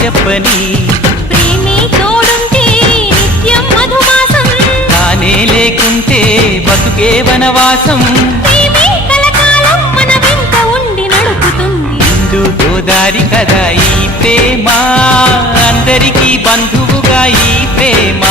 చెప్పని ప్రేమే తోడుంటే నిత్యం మధుమాసం తానే లేకుంటే బతుకే వనవాసం ప్రేమే కలకాలం మన వెంట ఉండి నడుపుతుంది హిందూ గోదారి కదా ఈ ప్రేమ అందరికీ బంధువుగా ఈ ప్రేమ